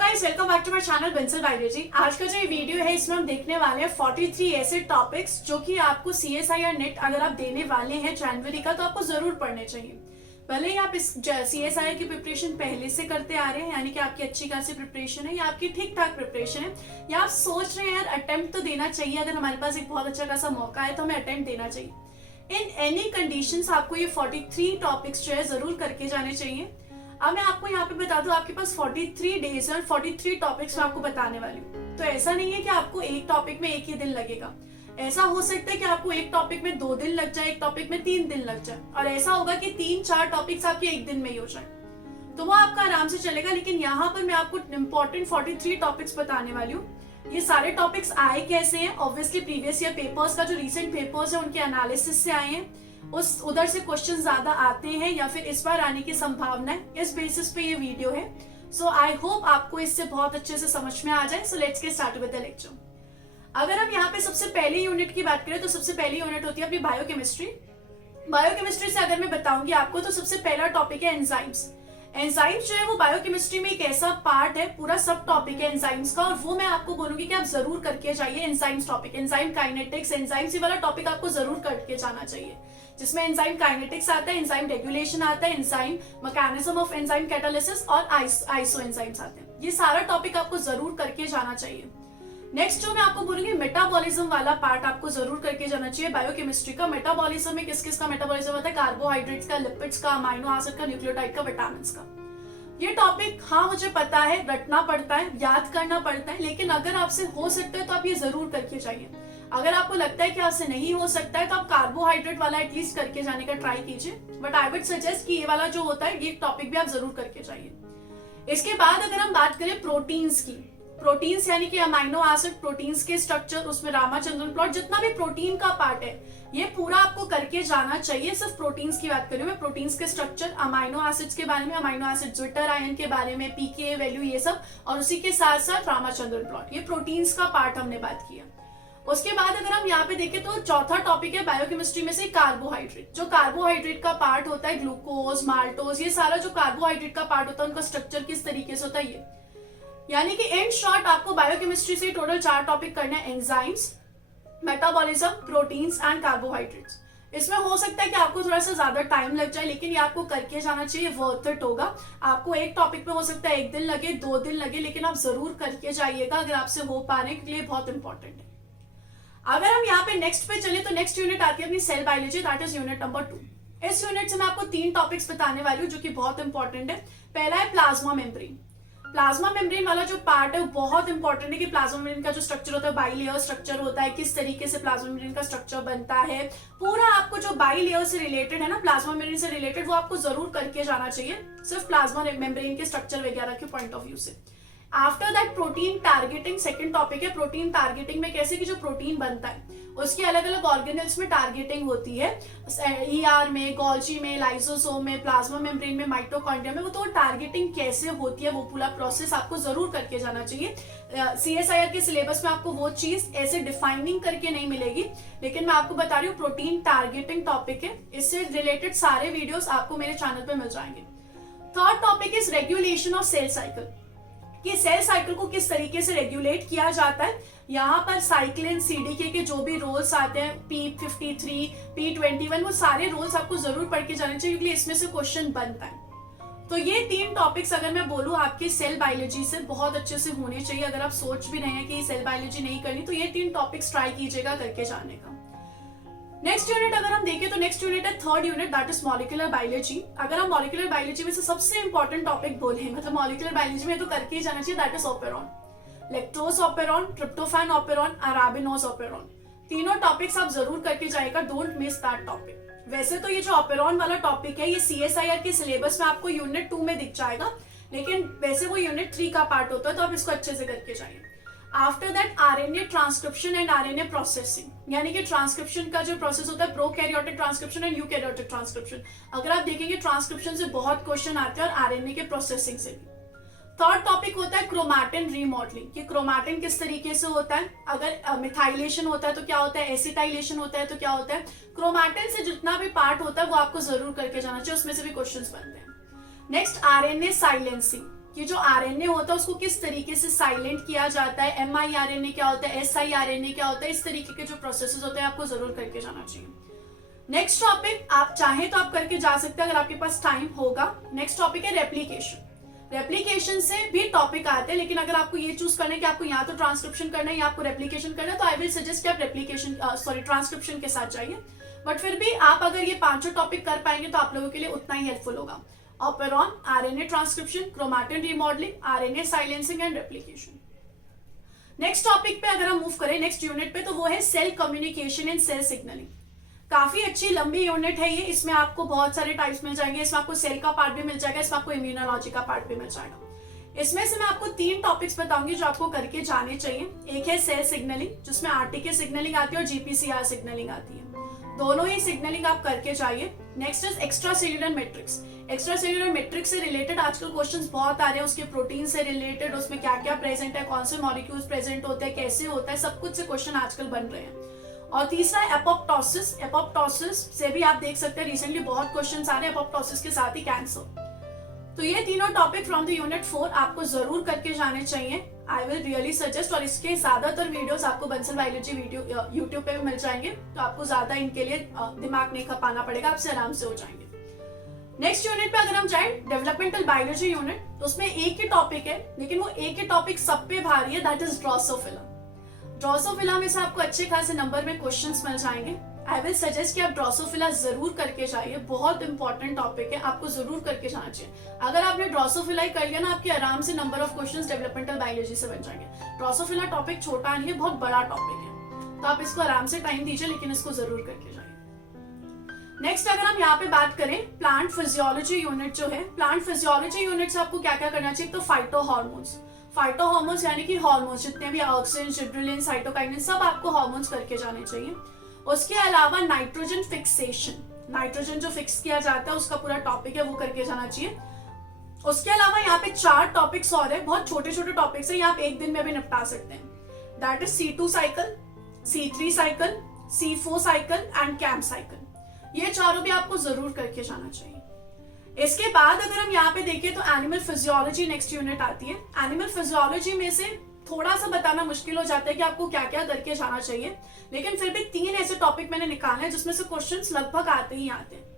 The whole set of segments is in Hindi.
Guys, welcome back to my channel Bansal biology. आज का जो ये वीडियो है इसमें हम देखने वाले हैं 43 ऐसे टॉपिक्स जो कि आपको सीएसआई या नेट अगर आप देने वाले हैं जनवरी का तो आपको जरूर पढ़ने चाहिए। भले ही आप इस सीएसआई की प्रिपरेशन पहले से करते आ रहे हैं, यानी कि आपकी अच्छी खासी प्रिपरेशन है या आपकी ठीक ठाक प्रिपरेशन है, या आप सोच रहे हैं यार अटेम्प्ट तो देना चाहिए, अगर हमारे पास एक बहुत अच्छा खासा मौका है तो हमें अटेम्प्ट देना चाहिए। इन एनी कंडीशंस आपको ये 43 टॉपिक्स जो है जरूर करके जाने चाहिए। अब मैं आपको यहाँ पे बता दूं, आपके पास 43 डेज है और 43 टॉपिक्स मैं आपको बताने वाली हूँ। तो ऐसा नहीं है कि आपको एक टॉपिक में एक ही दिन लगेगा। ऐसा हो सकता है कि आपको एक टॉपिक में 2 दिन लग जाए, एक टॉपिक में 3 दिन लग जाए, और ऐसा होगा कि 3-4 टॉपिक्स आपके एक दिन में ही हो जाए, तो वो आपका आराम से चलेगा। लेकिन यहाँ पर मैं आपको इम्पोर्टेंट 43 टॉपिक्स बताने वाली हूँ। ये सारे टॉपिक्स आए कैसे हैं? ऑब्वियसली प्रीवियस ईयर पेपर्स का जो रिसेंट पेपर्स है उनके एनालिसिस से आए हैं, उस उधर से क्वेश्चन ज्यादा आते हैं या फिर इस बार आने की संभावना है, इस बेसिस पे ये वीडियो है। सो आई होप आपको इससे बहुत अच्छे से समझ में आ जाए। So let's get start with the lecture. अगर हम यहाँ पे सबसे पहली यूनिट की बात करें तो सबसे पहली यूनिट होती है अपनी बायोकेमिस्ट्री। बायोकेमिस्ट्री से अगर मैं बताऊंगी आपको तो सबसे पहला टॉपिक है एंजाइम्स। एंजाइम्स जो है वो बायोकेमिस्ट्री में एक ऐसा पार्ट है, पूरा सब टॉपिक है एंजाइम्स का, और वो मैं आपको बोलूंगी कि आप जरूर करके जाइए। Enzymes topic, enzyme kinetics, enzymes वाला टॉपिक आपको जरूर करके जाना चाहिए, जिसमें एंजाइम काइनेटिक्स आता है, एंजाइम रेगुलेशन आता है, enzyme mechanism of enzyme catalysis और आइसो एंजाइम्स आते हैं। ये सारा टॉपिक आपको जरूर करके जाना चाहिए। नेक्स्ट जो मैं आपको बोलूंगी मेटाबॉलिज्म वाला पार्ट आपको जरूर करके जाना चाहिए बायोकेमिस्ट्री का। मेटाबॉलिज्म में किस किस का मेटाबॉलिज्म होता है? कार्बोहाइड्रेट्स का, लिपिड्स का, अमाइनो एसिड का, न्यूक्लियोटाइड का, विटामिन का। ये टॉपिक हाँ मुझे पता है, रटना पड़ता है, याद करना पड़ता है, लेकिन अगर आपसे हो सकता है तो आप ये जरूर करके जाइए। अगर आपको लगता है कि आपसे नहीं हो सकता है तो आप कार्बोहाइड्रेट वाला एटलीस्ट करके जाने का ट्राई कीजिए, बट आई वुड सजेस्ट कि ये वाला जो होता है ये टॉपिक भी आप जरूर करके जाइए। इसके बाद अगर हम बात करें प्रोटीन्स की, प्रोटीन्स यानी कि अमाइनो एसिड, प्रोटीन्स के स्ट्रक्चर, उसमें रामाचंद्रन प्लॉट, जितना भी प्रोटीन का पार्ट है ये पूरा आपको करके जाना चाहिए। सिर्फ प्रोटीन्स की बात करूं मैं, प्रोटीन्स के स्ट्रक्चर, अमाइनो एसिड्स के बारे में, अमाइनो एसिड ज्विटर आयन के बारे में, पीके वैल्यू, ये सब, और उसी के साथ साथ रामाचंद्रन प्लॉट, ये प्रोटीन्स का पार्ट हमने बात किया। उसके बाद अगर हम यहाँ पे देखें तो चौथा टॉपिक है बायोकेमिस्ट्री में से कार्बोहाइड्रेट। जो कार्बोहाइड्रेट का पार्ट होता है, ग्लूकोज, माल्टोज, ये सारा जो कार्बोहाइड्रेट का पार्ट होता है उनका स्ट्रक्चर किस तरीके से होता है ये, यानी कि इन शॉर्ट आपको बायोकेमिस्ट्री से टोटल 4 टॉपिक करना है: enzymes, metabolism, proteins and carbohydrates. इसमें हो सकता है कि आपको थोड़ा सा ज्यादा टाइम लग जाए, लेकिन ये आपको करके जाना चाहिए, वर्थ इट होगा। आपको एक टॉपिक में हो सकता है 1 दिन लगे, 2 दिन लगे, लेकिन आप जरूर करके जाइएगा अगर आपसे हो पा रहे हैं, क्योंकि ये बहुत इंपॉर्टेंट है। अगर हम यहाँ पे नेक्स्ट पे चले तो नेक्स्ट यूनिट आती है अपनी cell biology, that is unit number 2। इस यूनिट से मैं आपको 3 टॉपिक्स बताने वाली हूँ जो कि बहुत इंपॉर्टेंट है। पहला है प्लाज्मा मेम्ब्रेन। प्लाज्मा मेम्ब्रेन वाला जो पार्ट है वो बहुत इंपॉर्टेंट है कि प्लाज्मा मेम्ब्रेन का जो स्ट्रक्चर होता है, बाई लेयर स्ट्रक्चर होता है, किस तरीके से प्लाज्मा मेम्ब्रेन का स्ट्रक्चर बनता है, पूरा आपको जो बाई लेयर से रिलेटेड है ना, प्लाज्मा मेम्ब्रेन से रिलेटेड, वो आपको जरूर करके जाना चाहिए, सिर्फ प्लाज्मा मेम्ब्रेन के स्ट्रक्चर वगैरह के पॉइंट ऑफ व्यू से। After that protein targeting, second topic है प्रोटीन टारगेटिंग में कैसे कि जो प्रोटीन बनता है उसकी अलग अलग ऑर्गेनेल्स में टारगेटिंग होती है, ईआर में, गोल्जी में, लाइसोसोम में, प्लाज्मा मेम्ब्रेन में, माइटोकॉन्ड्रिया में, वो तो टारगेटिंग कैसे होती है वो पूरा प्रोसेस आपको जरूर करके जाना चाहिए। सीएसआईआर के सिलेबस में आपको वो चीज ऐसे डिफाइनिंग करके नहीं मिलेगी, लेकिन मैं आपको बता रही हूँ प्रोटीन टारगेटिंग टॉपिक है, इससे रिलेटेड सारे वीडियोस आपको मेरे चैनल पे मिल जाएंगे। Third topic is regulation of cell cycle, कि सेल साइकिल को किस तरीके से रेगुलेट किया जाता है। यहाँ पर साइक्लिन, सीडीके के जो भी रोल्स आते हैं, P53, P21, वो सारे रोल्स आपको जरूर पढ़ के जाने चाहिए, क्योंकि इसमें से क्वेश्चन बनता है। तो ये 3 टॉपिक्स अगर मैं बोलूँ आपके सेल बायोलॉजी से बहुत अच्छे से होने चाहिए। अगर आप सोच भी रहे हैं कि सेल बायोलॉजी नहीं करनी तो ये 3 टॉपिक्स ट्राई कीजिएगा करके जाने का। नेक्स्ट यूनिट अगर हम देखें तो नेक्स्ट यूनिट है third unit, that is molecular biology. अगर हम मॉलिक्यूलर बायोलॉजी में से सबसे इंपॉर्टेंट टॉपिक बोले, मतलब मॉलिक्यूलर बायोलॉजी में तो करके ही जाना चाहिए, that is operon, lactose operon, tryptophan operon, arabinose operon. तीनों टॉपिक्स आप जरूर करके जाएगा, डोंट मिस दैट टॉपिक। वैसे तो ये जो ऑपेरॉन वाला टॉपिक है ये सीएसआईआर के सिलेबस में आपको यूनिट 2 में दिख जाएगा, लेकिन वैसे वो यूनिट 3 का पार्ट होता है, तो आप इसको अच्छे से करके जाइए। After that RNA transcription and RNA processing, यानी कि ट्रांसक्रिप्शन का जो प्रोसेस होता है, prokaryotic transcription and eukaryotic transcription. अगर आप देखेंगे ट्रांसक्रिप्शन से बहुत क्वेश्चन आते हैं और आरएनए के प्रोसेसिंग से भी। थर्ड टॉपिक होता है क्रोमैटिन रीमॉडलिंग, कि क्रोमैटिन किस तरीके से होता है, अगर मिथाइलेशन होता है तो क्या होता है, एसिटाइलेशन होता है तो क्या होता है। क्रोमैटिन से जितना भी पार्ट होता है वो आपको जरूर करके जाना चाहिए, उसमें से भी क्वेश्चंस बनते हैं। नेक्स्ट आरएनए साइलेंसिंग, कि जो आरएनए होता है उसको किस तरीके से साइलेंट किया जाता है, mRNA क्या होता है, siRNA क्या होता है, इस तरीके के जो प्रोसेसेस होते हैं आपको जरूर करके जाना चाहिए। नेक्स्ट टॉपिक आप चाहें तो आप करके जा सकते हैं अगर आपके पास टाइम होगा। नेक्स्ट टॉपिक है रेप्लिकेशन। रेप्लिकेशन से भी टॉपिक आते हैं, लेकिन अगर आपको ये चूज करना है कि आपको यहाँ तो ट्रांसक्रिप्शन करना है या आपको रेप्लिकेशन करना है, तो आई विल सजेस्ट कि आप रेप्लिकेशन ट्रांसक्रिप्शन के साथ जाइए। बट फिर भी आप अगर ये पांचों टॉपिक कर पाएंगे तो आप लोगों के लिए उतना ही हेल्पफुल होगा। Operon, RNA transcription, chromatin remodelling, RNA silencing and replication. Next topic पे अगर हम मूव करें नेक्स्ट यूनिट पे, तो वो है cell communication and cell signalling. काफी अच्छी लंबी यूनिट है ये, इसमें आपको बहुत सारे टाइप्स मिल जाएंगे। इसमें आपको सेल का पार्ट भी मिल जाएगा, इसमें आपको इम्यूनोलॉजी का पार्ट भी मिल जाएगा। इसमें से मैं आपको 3 टॉपिक्स बताऊंगी जो आपको करके जाने चाहिए। एक है सेल सिग्नलिंग, जिसमें आरटीके सिग्नलिंग आती है और जीपीसीआर सिग्नलिंग आती है। दोनों ही सिग्नलिंग आप करके जाइए। Next is extra cellular matrix. Extra cellular matrix से रिलेटेड आजकल क्वेश्चंस बहुत आ रहे हैं, उसके प्रोटीन से रिलेटेड, उसमें क्या क्या प्रेजेंट है, कौन से मॉलिक्यूल्स प्रेजेंट होते हैं, कैसे होता है, सब कुछ से क्वेश्चन आजकल बन रहे हैं। और तीसरा है एपोप्टोसिस। एपोप्टोसिस से भी आप देख सकते हैं रिसेंटली बहुत क्वेश्चंस आ रहे हैं, एपोप्टोसिस के साथ ही कैंसर। तो ये तीनों टॉपिक फ्रॉम द यूनिट 4 आपको जरूर करके जाने चाहिए। आई विल रियली सजेस्ट, और इसके ज्यादातर वीडियोस आपको बंसल बायोलॉजी वीडियो यूट्यूब पे भी मिल जाएंगे, तो आपको ज्यादा इनके लिए दिमाग नहीं खपाना पड़ेगा, आपसे आराम से हो जाएंगे। नेक्स्ट यूनिट पे अगर हम जाएं डेवलपमेंटल बायोलॉजी यूनिट, तो उसमें एक ही टॉपिक है, लेकिन वो एक ही टॉपिक सब पे भारी है, दैट इज ड्रोसोफिला। ड्रोसोफिला में से आपको अच्छे खासे नंबर में क्वेश्चंस मिल जाएंगे। आई विल सजेस्ट कि आप ड्रोसोफिला जरूर करके जाइए, बहुत इंपॉर्टेंट टॉपिक है, आपको जरूर करके जाना चाहिए। अगर आपने ड्रोसोफिला ही कर लिया ना, आपके आराम से number of questions developmental biology से बन जाएंगे। ड्रोसोफिला टॉपिक छोटा नहीं है, बहुत बड़ा टॉपिक है, तो आप इसको आराम से टाइम दीजिए, लेकिन इसको जरूर करके जाइए। नेक्स्ट अगर हम यहाँ पे बात करें प्लांट फिजियोलॉजी यूनिट जो है, प्लांट फिजियोलॉजी यूनिट से आपको क्या क्या करना चाहिए, तो फाइटो हार्मोन्स। फाइटो हार्मोन्स यानी कि हार्मोन्स जितने भी ऑक्सिन, जिब्रेलिन, साइटोकाइनिन, सब आपको हार्मोन्स करके जाने चाहिए। उसके अलावा नाइट्रोजन फिक्सेशन, नाइट्रोजन जो फिक्स किया जाता है उसका पूरा टॉपिक है, वो करके जाना चाहिए। उसके अलावा यहाँ पे 4 टॉपिक्स और है, बहुत छोटे छोटे टॉपिक्स है, ये आप एक दिन में भी निपटा सकते हैं। That is C2 cycle, C3 cycle, C4 cycle and camp cycle. ये चारों भी आपको जरूर करके जाना चाहिए। इसके बाद अगर हम यहाँ पे देखें तो एनिमल फिजियोलॉजी नेक्स्ट यूनिट आती है। एनिमल फिजियोलॉजी में से थोड़ा सा बताना मुश्किल हो जाता है कि आपको क्या क्या करके जाना चाहिए, लेकिन फिर भी 3 ऐसे टॉपिक मैंने निकाले हैं जिसमें से क्वेश्चंस लगभग आते ही आते हैं।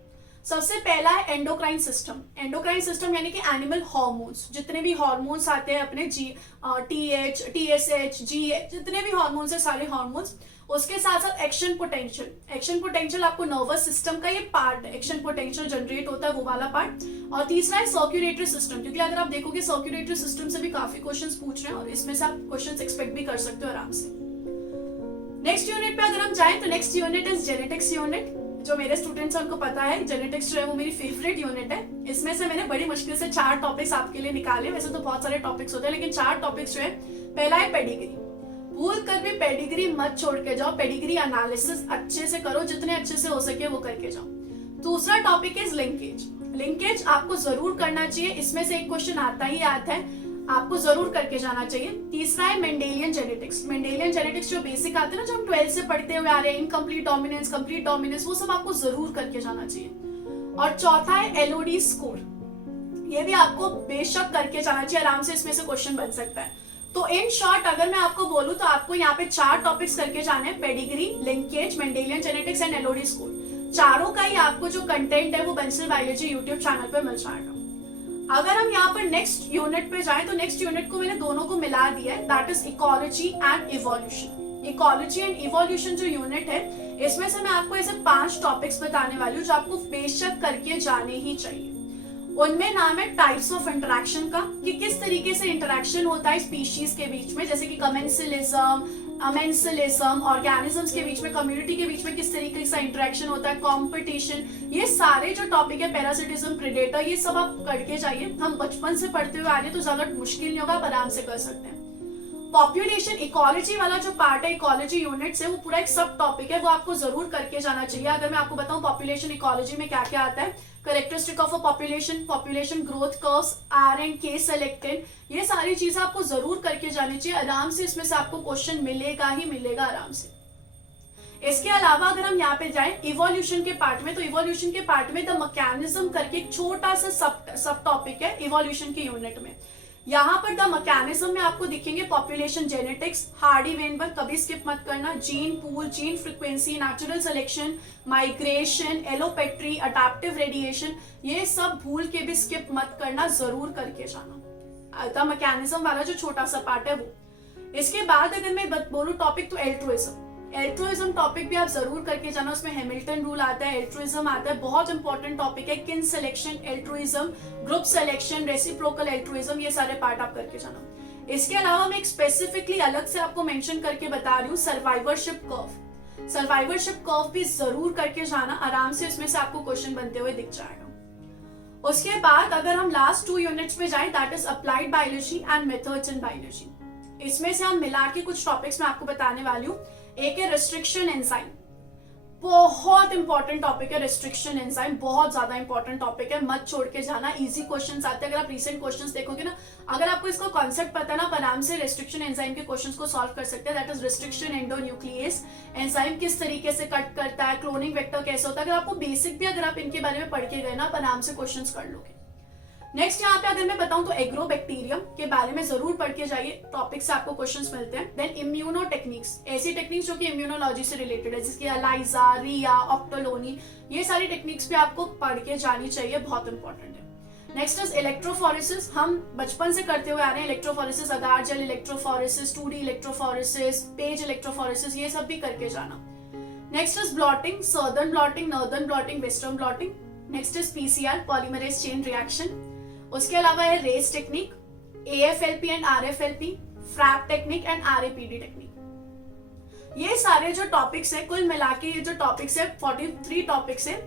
सबसे पहला है एंडोक्राइन सिस्टम। एंडोक्राइन सिस्टम यानी कि एनिमल हार्मोन्स, जितने भी हार्मोन्स आते हैं अपने TH, TSH, GH, जितने भी हार्मोन्स है सारे हार्मोन्स। उसके साथ साथ एक्शन पोटेंशियल। एक्शन पोटेंशियल आपको नर्वस सिस्टम का ये पार्ट है, एक्शन पोटेंशियल जनरेट होता है वो वाला पार्ट। और तीसरा है सर्क्यूलेटरी सिस्टम, क्योंकि अगर आप देखोगे सर्क्यूलेटरी सिस्टम से भी काफी क्वेश्चंस पूछ रहे हैं और इसमें से आप क्वेश्चंस एक्सपेक्ट भी कर सकते हो आराम से। नेक्स्ट यूनिट पे अगर हम जाएं तो next unit is genetics unit. जो मेरे स्टूडेंट्स हैं उनको पता है जेनेटिक्स जो है वो मेरी फेवरेट यूनिट है। इसमें से मैंने बड़ी मुश्किल से 4 टॉपिक्स आपके लिए निकाले। वैसे तो बहुत सारे टॉपिक्स होते हैं, लेकिन 4 टॉपिक्स जो है, पहला है पेडिग्री। भूल कर भी पेडिग्री मत छोड़ के जाओ, पेडिग्री एनालिसिस अच्छे से करो, जितने अच्छे से हो सके वो करके जाओ। दूसरा टॉपिक इज लिंकेज। लिंकेज आपको जरूर करना चाहिए, इसमें से एक क्वेश्चन आता ही आता है, आपको जरूर करके जाना चाहिए। तीसरा है मेंडेलियन जेनेटिक्स। मेंडेलियन जेनेटिक्स जो बेसिक आते हैं ना, जो हम 12 से पढ़ते हुए आ रहे हैं, इनकम्प्लीट डोमिनेंस, कंप्लीट डोमिनेंस, वो सब आपको जरूर करके जाना चाहिए। और चौथा है एलओडी स्कोर। ये भी आपको बेशक करके जाना चाहिए, आराम से इसमें से क्वेश्चन बन सकता है। तो इन शॉर्ट अगर मैं आपको बोलूं तो आपको यहाँ पे 4 टॉपिक्स करके जाने हैं, pedigree, linkage, Mendelian genetics and Elodie score. चारों का ही आपको जो कंटेंट है वो बंसल बायोलॉजी यूट्यूब चैनल पे मिल जाएगा। अगर हम यहाँ पर नेक्स्ट यूनिट पे जाएं तो नेक्स्ट यूनिट को मैंने दोनों को मिला दिया है, that is ecology and evolution. Ecology and evolution जो यूनिट है, इसमें से मैं आपको ऐसे 5 टॉपिक्स बताने वाली हूँ जो आपको बेशक करके जाने ही चाहिए। उनमें नाम है टाइप्स ऑफ इंटरेक्शन का, कि किस तरीके से इंटरेक्शन होता है स्पीशीज के बीच में, जैसे कि कमेंसलिज्म, अमेंसलिज्म, ऑर्गेनिजम्स के बीच में, कम्युनिटी के बीच में किस तरीके से इंटरेक्शन होता है, कंपटीशन, ये सारे जो टॉपिक है, पैरासिटिज्म, प्रेडेटर, ये सब आप करके जाइए। हम बचपन से पढ़ते हुए आ रहे हैं, तो ज्यादा मुश्किल नहीं होगा, आप आराम से कर सकते हैं। पॉपुलेशन इकोलॉजी वाला जो पार्ट है इकोलॉजी यूनिट से, वो पूरा एक सब टॉपिक है, वो आपको जरूर करके जाना चाहिए। अगर मैं आपको बताऊं पॉपुलेशन इकोलॉजी में क्या क्या आता है, characteristic of a population, population growth curves, r and K selected, ये सारी चीजें आपको जरूर करके जानी चाहिए। आराम से इसमें से आपको क्वेश्चन मिलेगा ही मिलेगा आराम से। इसके अलावा अगर हम यहाँ पे जाएं इवोल्यूशन के पार्ट में, तो इवोल्यूशन के पार्ट में द मैकेनिज्म करके एक छोटा सा सब टॉपिक है इवोल्यूशन के यूनिट में। यहाँ पर द मैकेनिज्म में आपको दिखेंगे पॉपुलेशन जेनेटिक्स, हार्डी वेनबर्ग कभी स्किप मत करना, gene pool, gene frequency, natural selection, migration, allopatry, adaptive radiation, ये सब भूल के भी स्किप मत करना, जरूर करके जाना। द मैकेनिज्म वाला जो छोटा सा पार्ट है वो। इसके बाद अगर मैं बोलूं टॉपिक तो एल्ट्रुइज्म टॉपिक भी आप जरूर करके जाना। उसमें हैमिल्टन रूल आता है, एल्ट्रुइज्म आता है, बहुत इंपॉर्टेंट टॉपिक है। किन selection, altruism, group selection, reciprocal altruism, ये सारे पार्ट आप करके जाना। इसके अलावा मैं एक स्पेसिफिकली अलग से आपको मेंशन करके बता रही हूँ सर्वाइवरशिप कर्व। सर्वाइवरशिप कर्व भी जरूर करके जाना, आराम से इसमें से आपको क्वेश्चन बनते हुए दिख जाएगा। उसके बाद अगर हम लास्ट 2 यूनिट्स पे जाए, that is applied biology and methods in biology. इसमें से हम मिला के कुछ टॉपिक्स में आपको बताने वाली हूँ। एक है रिस्ट्रिक्शन एंजाइम, बहुत इंपॉर्टेंट टॉपिक है रिस्ट्रिक्शन एंजाइम, बहुत ज्यादा इंपॉर्टेंट टॉपिक है, मत छोड़ के जाना। इजी क्वेश्चंस आते हैं, अगर आप रीसेंट क्वेश्चंस देखोगे ना, अगर आपको इसका कॉन्सेप्ट पता है ना, आप आराम से रिस्ट्रिक्शन एंजाइम के क्वेश्चंस को सॉल्व कर सकते हैं। That is restriction endonuclease enzyme किस तरीके से कट करता है, क्लोनिंग वेक्टर कैसे होता है। अगर आपको बेसिक भी अगर आप इनके बारे में पढ़ के गए ना, आप आराम से क्वेश्चंस कर लोगे। नेक्स्ट यहाँ पे अगर मैं बताऊं तो एग्रोबैक्टीरियम के बारे में जरूर पढ़ के जाइए, टॉपिक से आपको क्वेश्चंस मिलते हैं। देन इम्यूनो टेक्निक्स, ऐसी टेक्निक्स जो कि इम्यूनोलॉजी से रिलेटेड है, जिसकी एलाइजा, रिया, ऑप्टोलोनी, ये सारी टेक्निक्स भी आपको पढ़ के जानी चाहिए, बहुत इंपॉर्टेंट है। नेक्स्ट इज इलेक्ट्रोफोरेसिस, हम बचपन से करते हुए आ रहे हैं electrophoresis, agar gel electrophoresis, 2D electrophoresis, PAGE electrophoresis, ये सब भी करके जाना। Next is blotting, Southern blotting, northern blotting, western blotting. Next is PCR, polymerase chain reaction. उसके अलावा है race technique, AFLP and RFLP, FRAP technique and RAPD technique. ये सारे जो टॉपिक्स है, कुल मिला के ये जो टॉपिक्स है 43 टॉपिक्स है,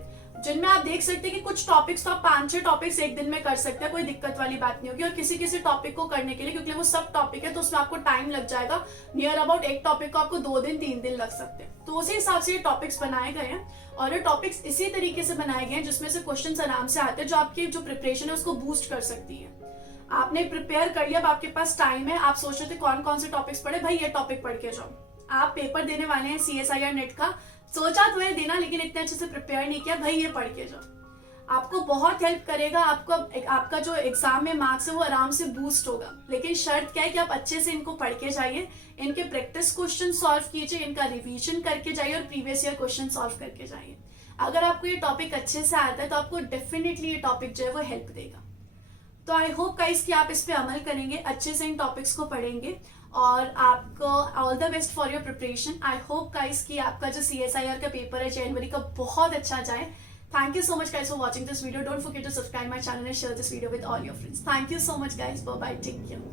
जिनमें आप देख सकते हैं कि कुछ टॉपिक्स तो आप 5-6 टॉपिक्स एक दिन में कर सकते हैं, कोई दिक्कत वाली बात नहीं होगी। और किसी किसी टॉपिक को करने के लिए, क्योंकि वो सब टॉपिक है तो उसमें आपको टाइम लग जाएगा, नियर अबाउट एक टॉपिक को आपको 2 दिन 3 दिन लग सकते हैं। तो उसी हिसाब से ये टॉपिक्स बनाए गए हैं, और ये टॉपिक्स इसी तरीके से बनाए गए हैं जिसमें से क्वेश्चंस आराम से आते हैं, जो आपकी जो प्रिपरेशन है उसको बूस्ट कर सकती है। आपने प्रिपेयर कर लिया, अब आपके पास टाइम है, आप सोच रहे थे कौन कौन से टॉपिक्स पढ़े, भाई ये टॉपिक पढ़ के जाओ। आप पेपर देने वाले हैं CSIR नेट का, सोचा तो है देना, लेकिन इतने अच्छे से प्रिपेयर नहीं किया, भाई ये पढ़ के जाओ, आपको बहुत हेल्प करेगा। आपका जो एग्जाम में मार्क्स है वो आराम से बूस्ट होगा। लेकिन शर्त क्या है कि आप अच्छे से इनको पढ़ के जाइए, इनके प्रैक्टिस क्वेश्चन सॉल्व कीजिए, इनका रिवीजन करके जाइए और प्रीवियस ईयर क्वेश्चन सॉल्व करके जाइए। अगर आपको ये टॉपिक अच्छे से आता है तो आपको डेफिनेटली ये टॉपिक जो है वो हेल्प देगा। तो आई होप गाइस कि आप इस पे अमल करेंगे, अच्छे से इन टॉपिक्स को पढ़ेंगे, और आपको all the best for your preparation. I hope guys कि आपका जो CSIR का पेपर है जनवरी का बहुत अच्छा जाए। Thank you so much guys for watching this video. Don't forget to subscribe my channel and share this video with all your friends. Thank you so much guys. Bye bye. Take care.